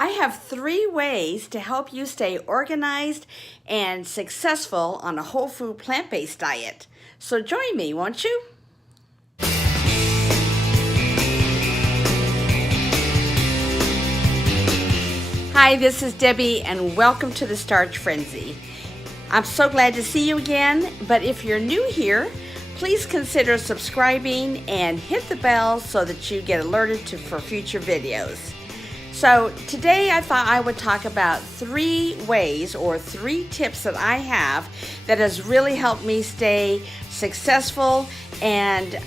I have 3 ways to help you stay organized and successful on a whole food plant-based diet. So join me, won't you? Hi, this is Debbie and welcome to the Starch Frenzy. I'm so glad to see you again, but if you're new here, please consider subscribing and hit the bell so that you get alerted for future videos. So today I thought I would talk about 3 ways or 3 tips that I have that has really helped me stay successful and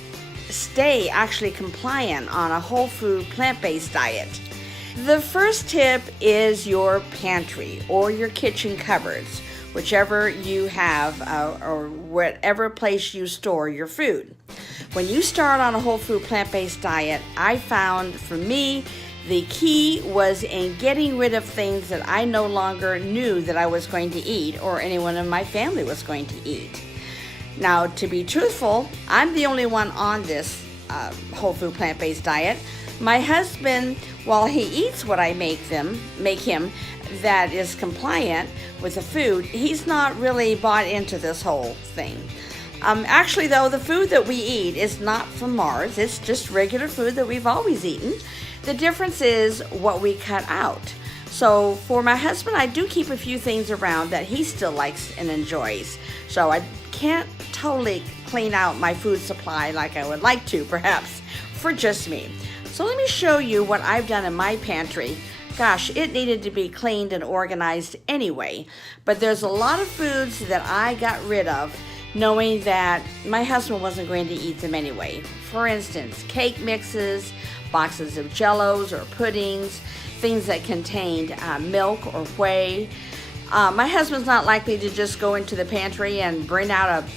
stay actually compliant on a whole food plant-based diet. The first tip is your pantry or your kitchen cupboards, whichever you have or whatever place you store your food. When you start on a whole food plant-based diet, I found for me the key was in getting rid of things that I no longer knew that I was going to eat or anyone in my family was going to eat. Now, to be truthful, I'm the only one on this whole food plant-based diet. My husband, while he eats what I make him that is compliant with the food, he's not really bought into this whole thing. Actually, though, the food that we eat is not from Mars. It's just regular food that we've always eaten. The difference is what we cut out. So for my husband, I do keep a few things around that he still likes and enjoys. So I can't totally clean out my food supply like I would like to, perhaps, for just me. So let me show you what I've done in my pantry. Gosh, it needed to be cleaned and organized anyway, but there's a lot of foods that I got rid of knowing that my husband wasn't going to eat them anyway. For instance, cake mixes, boxes of jellos or puddings, things that contained milk or whey. My husband's not likely to just go into the pantry and bring out a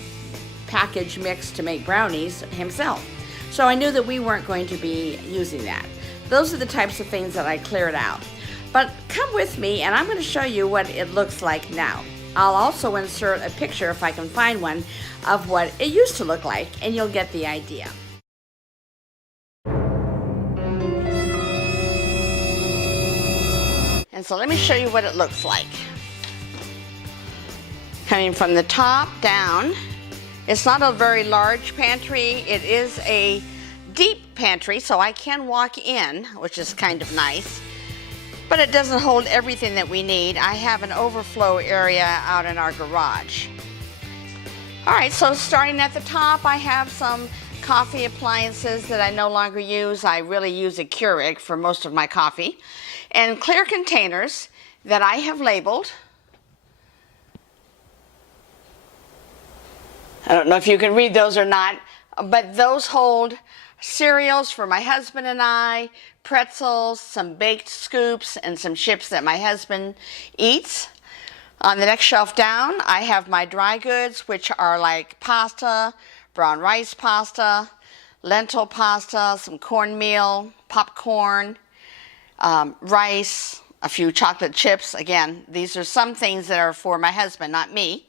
packaged mix to make brownies himself. So I knew that we weren't going to be using that. Those are the types of things that I cleared out. But come with me and I'm going to show you what it looks like now. I'll also insert a picture, if I can find one, of what it used to look like, and you'll get the idea. And so let me show you what it looks like. Coming from the top down, it's not a very large pantry. It is a deep pantry, so I can walk in, which is kind of nice. But it doesn't hold everything that we need. I have an overflow area out in our garage. All right, so starting at the top, I have some coffee appliances that I no longer use. I really use a Keurig for most of my coffee. And clear containers that I have labeled. I don't know if you can read those or not, but those hold cereals for my husband and I, pretzels, some baked scoops, and some chips that my husband eats. On the next shelf down, I have my dry goods, which are like pasta, brown rice pasta, lentil pasta, some cornmeal, popcorn, rice, a few chocolate chips. Again, these are some things that are for my husband, not me.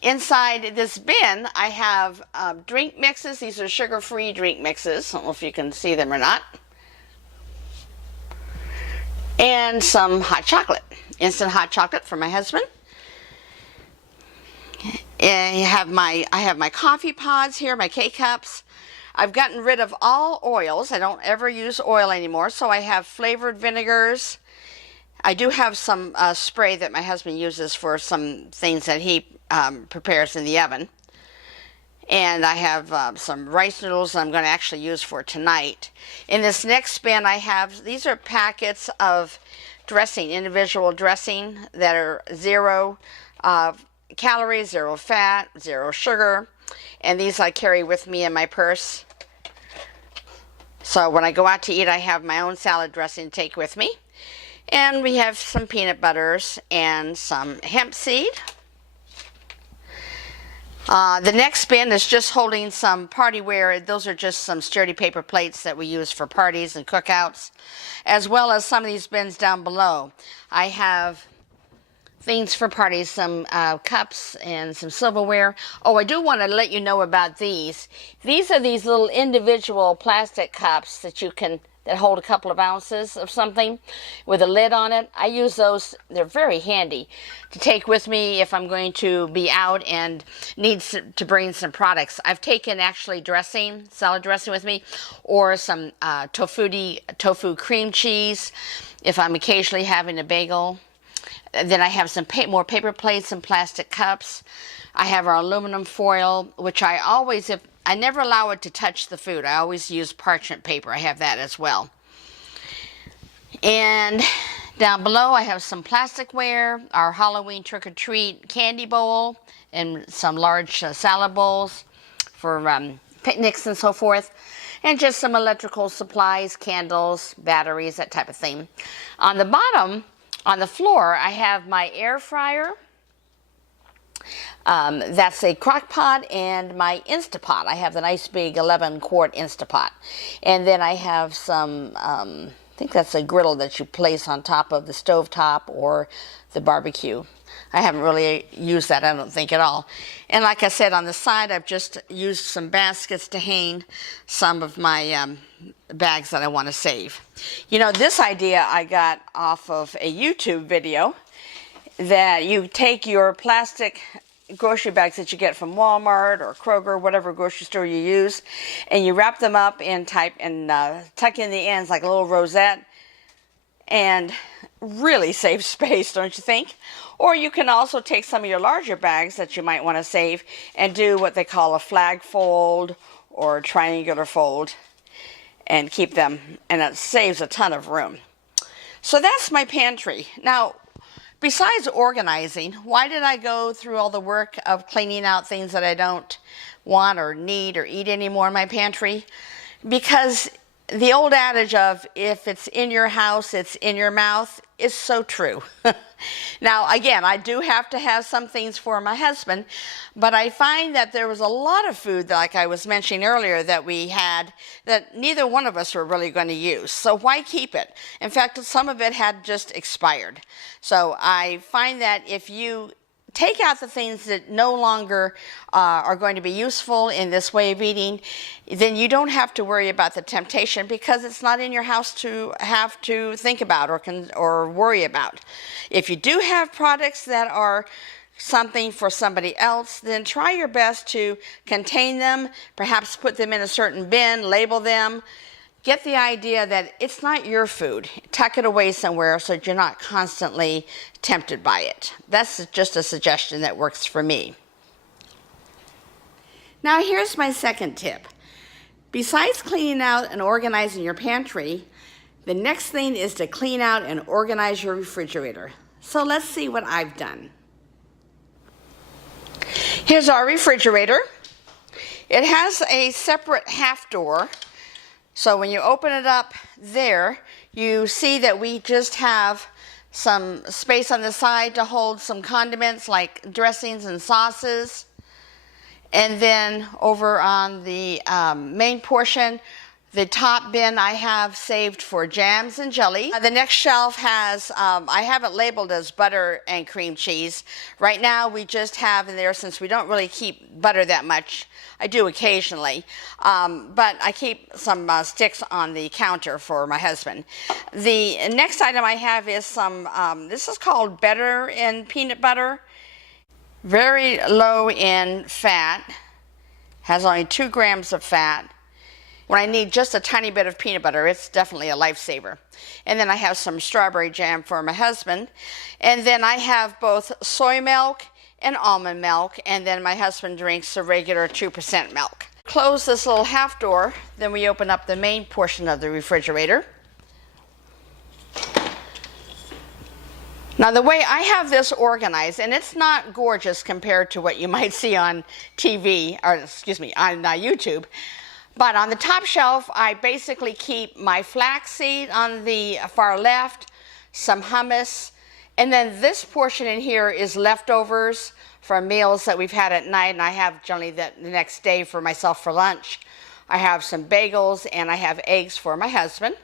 Inside this bin, I have drink mixes. These are sugar-free drink mixes. I don't know if you can see them or not. And some hot chocolate, instant hot chocolate for my husband. And I have my coffee pods here, my K-cups. I've gotten rid of all oils. I don't ever use oil anymore, so I have flavored vinegars. I do have some spray that my husband uses for some things that he prepares in the oven. And I have some rice noodles that I'm going to actually use for tonight. In this next bin, I have, these are packets of dressing, individual dressing that are 0 calories, 0 fat, 0 sugar. And these I carry with me in my purse. So when I go out to eat, I have my own salad dressing to take with me. And we have some peanut butters and some hemp seed. The next bin is just holding some partyware. Those are just some sturdy paper plates that we use for parties and cookouts, as well as some of these bins down below. I have things for parties, some cups and some silverware. Oh, I do want to let you know about these. These are these little individual plastic cups that that hold a couple of ounces of something with a lid on it. I use those. They're very handy to take with me if I'm going to be out and need to bring some products. I've taken actually salad dressing with me, or some tofu cream cheese if I'm occasionally having a bagel. Then I have some more paper plates and plastic cups. I have our aluminum foil, which I never allow it to touch the food. I always use parchment paper. I have that as well. And down below I have some plasticware, our Halloween trick-or-treat candy bowl, and some large salad bowls for picnics and so forth. And just some electrical supplies, candles, batteries, that type of thing. On the bottom, on the floor, I have my air fryer. That's a crock pot, and my Instapot. I have the nice big 11-quart Instapot. And then I have some, I think that's a griddle that you place on top of the stovetop or the barbecue. I haven't really used that, I don't think, at all. And like I said, on the side, I've just used some baskets to hang some of my bags that I want to save. You know, this idea I got off of a YouTube video, that you take your plastic grocery bags that you get from Walmart or Kroger, whatever grocery store you use, and you wrap them up and tuck in the ends like a little rosette, and really save space, don't you think? Or you can also take some of your larger bags that you might want to save and do what they call a flag fold or triangular fold and keep them, and it saves a ton of room. So that's my pantry. Now, besides organizing, why did I go through all the work of cleaning out things that I don't want or need or eat anymore in my pantry? Because the old adage of, if it's in your house, it's in your mouth, is so true. Now, again, I do have to have some things for my husband, but I find that there was a lot of food, like I was mentioning earlier, that we had that neither one of us were really going to use. So why keep it? In fact, some of it had just expired. So I find that if you take out the things that no longer are going to be useful in this way of eating, then you don't have to worry about the temptation, because it's not in your house to have to think about or worry about. If you do have products that are something for somebody else, then try your best to contain them, perhaps put them in a certain bin, label them. Get the idea that it's not your food. Tuck it away somewhere so that you're not constantly tempted by it. That's just a suggestion that works for me. Now here's my second tip. Besides cleaning out and organizing your pantry, the next thing is to clean out and organize your refrigerator. So let's see what I've done. Here's our refrigerator. It has a separate half door. So when you open it up there, you see that we just have some space on the side to hold some condiments like dressings and sauces. And then over on the main portion, the top bin I have saved for jams and jelly. The next shelf has, I have it labeled as butter and cream cheese. Right now we just have in there, since we don't really keep butter that much, I do occasionally, but I keep some sticks on the counter for my husband. The next item I have is some, this is called Better in Peanut Butter. Very low in fat, has only 2 grams of fat. When I need just a tiny bit of peanut butter, it's definitely a lifesaver. And then I have some strawberry jam for my husband. And then I have both soy milk and almond milk, and then my husband drinks a regular 2% milk. Close this little half door, then we open up the main portion of the refrigerator. Now the way I have this organized, and it's not gorgeous compared to what you might see on TV, or excuse me, on YouTube, but on the top shelf I basically keep my flaxseed on the far left, some hummus, and then this portion in here is leftovers from meals that we've had at night, and I have generally that the next day for myself for lunch. I have some bagels and I have eggs for my husband.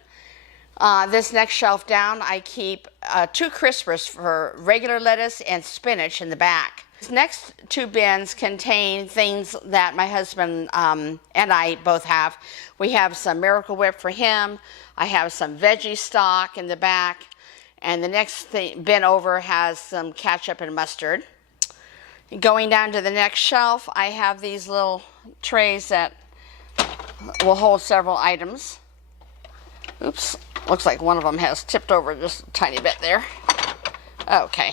This next shelf down, I keep 2 crispers for regular lettuce and spinach in the back. Next two bins contain things that my husband and I both have. We have some Miracle Whip for him. I have some veggie stock in the back. And the next bin over has some ketchup and mustard. Going down to the next shelf, I have these little trays that will hold several items. Oops, looks like one of them has tipped over just a tiny bit there. Okay.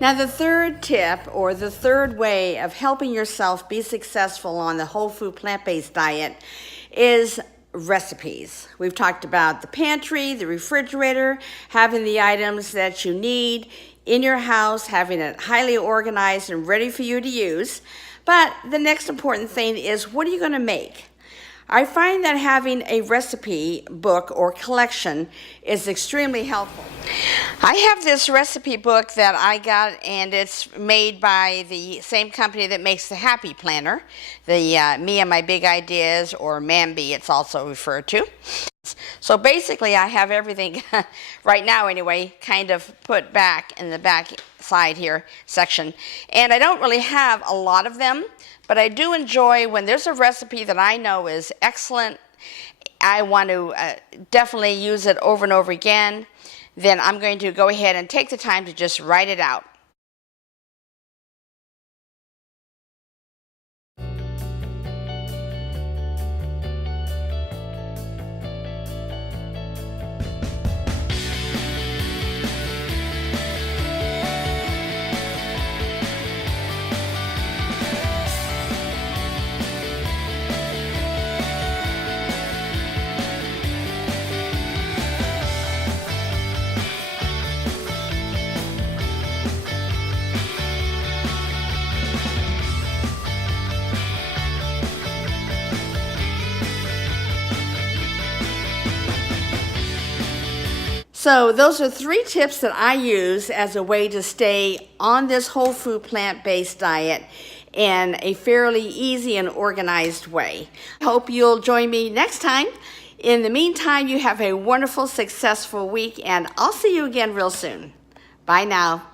Now the third tip, or the third way of helping yourself be successful on the whole food plant-based diet, is recipes. We've talked about the pantry, the refrigerator, having the items that you need in your house, having it highly organized and ready for you to use. But the next important thing is, what are you going to make? I find that having a recipe book or collection is extremely helpful. I have this recipe book that I got, and it's made by the same company that makes the Happy Planner, the Me and My Big Ideas, or MAMBI it's also referred to. So basically I have everything, right now anyway, kind of put back in the back side here section. And I don't really have a lot of them, but I do enjoy when there's a recipe that I know is excellent, I want to definitely use it over and over again, then I'm going to go ahead and take the time to just write it out. So those are 3 tips that I use as a way to stay on this whole food plant-based diet in a fairly easy and organized way. I hope you'll join me next time. In the meantime, you have a wonderful, successful week, and I'll see you again real soon. Bye now.